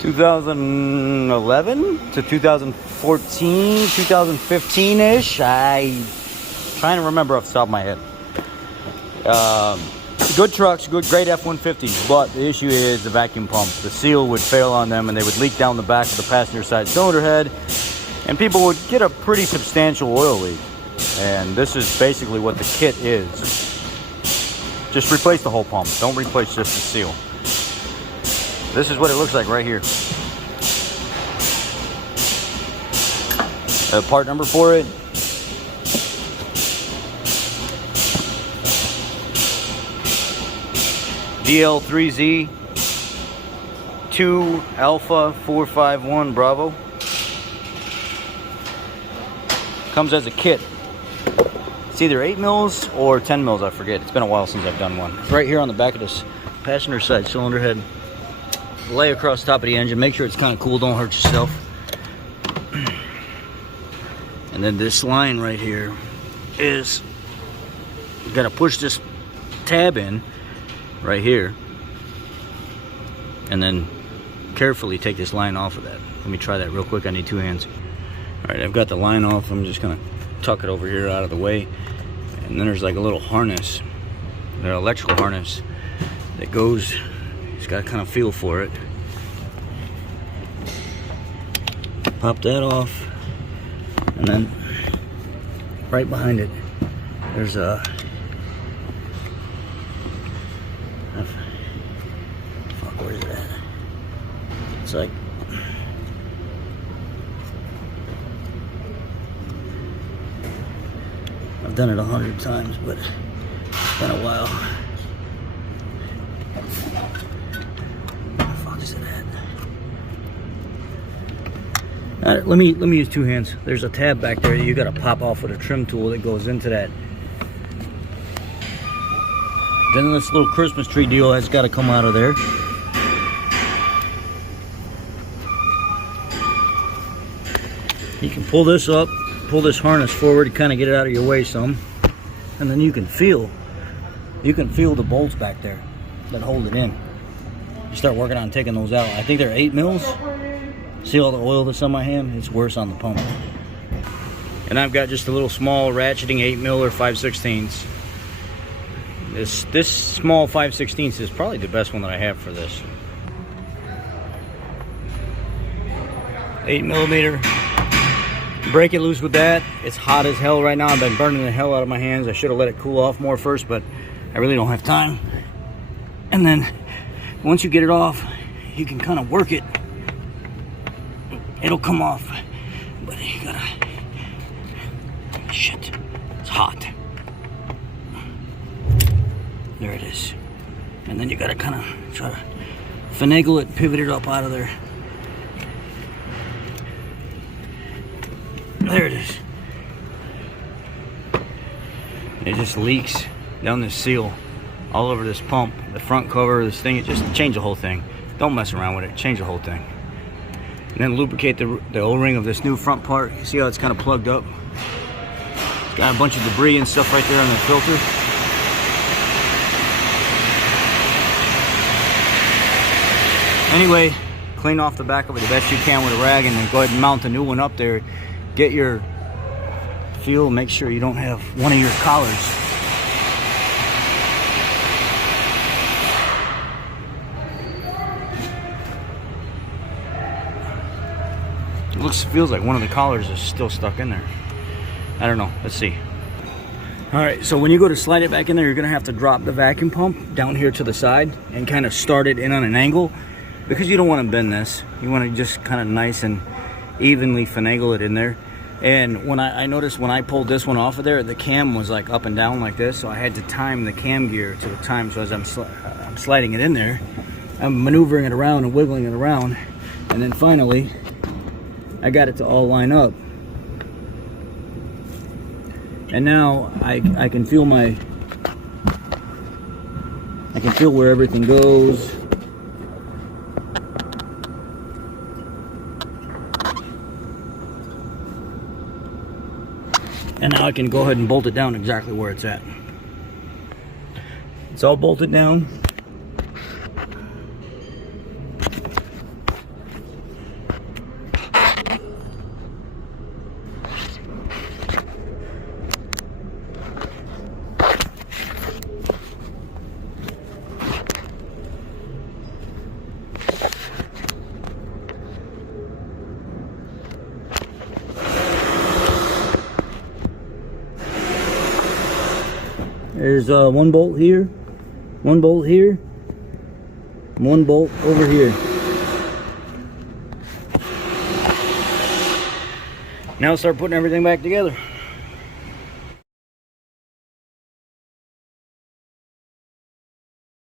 2011 to 2014, 2015-ish. I'm trying to remember off the top of my head. Good trucks, great F-150s, but the issue is the vacuum pump. The seal would fail on them and they would leak down the back of the passenger side cylinder head, and people would get a pretty substantial oil leak. And this is basically what the kit is. Just replace the whole pump. Don't replace just the seal. This is what it looks like right here. Part number for it. DL3Z 2 Alpha 451 Bravo. Comes as a kit. It's either 8 mils or 10 mils, I forget. It's been a while since I've done one. It's right here on the back of this passenger side cylinder head. Lay across the top of the engine. Make sure it's kind of cool. Don't hurt yourself. And then this line right here is, you gotta push this tab in right here and then carefully take this line off of that. Let me try that real quick. I need 2 hands. All right, I've got the line off. I'm just gonna tuck it over here out of the way. And then there's like a little harness, an electrical harness that goes, it's got to kind of feel for it. Pop that off, and then right behind it there's a where is it at? It's like, I've done it 100 times, but it's been a while. Where the fuck is it at? Let me use 2 hands. There's a tab back there you gotta pop off with a trim tool that goes into that. Then this little Christmas tree deal has got to come out of there. You can pull this up, pull this harness forward to kind of get it out of your way some, and then you can feel the bolts back there that hold it in. You start working on taking those out. I think they're 8 mils. See all the oil that's on my hand? It's worse on the pump. And I've got just a little small ratcheting 8 mil or 5/16. This small 5/16 is probably the best one that I have for this. 8 millimeter. Break it loose with that. It's hot as hell right now. I've been burning the hell out of my hands. I should have let it cool off more first, but I really don't have time. And then once you get it off, you can kind of work it. It'll come off, but you gotta, shit, it's hot. There it is. And then you gotta kind of try to finagle it, pivot it up out of there. There it is. It just leaks down this seal all over this pump, the front cover, this thing. It just change the whole thing. Don't mess around with it. Change the whole thing. And then lubricate the O-ring of this new front part. You see how it's kind of plugged up? It's got a bunch of debris and stuff right there on the filter. Anyway, clean off the back of it the best you can with a rag, and then go ahead and mount a new one up there. Get your feel, make sure you don't have one of your collars. Feels like one of the collars is still stuck in there. I don't know. Let's see. All right, so when you go to slide it back in there, you're gonna have to drop the vacuum pump down here to the side and kind of start it in on an angle, because you don't want to bend this. You want to just kind of nice and evenly finagle it in there. And when I noticed when I pulled this one off of there, the cam was like up and down like this, so I had to time the cam gear to the time. So as I'm sliding it in there, I'm maneuvering it around and wiggling it around, and then finally I got it to all line up. And now I can feel where everything goes. And now I can go ahead and bolt it down exactly where it's at. It's all bolted down. There's one bolt here, one bolt here, one bolt over here. Now start putting everything back together.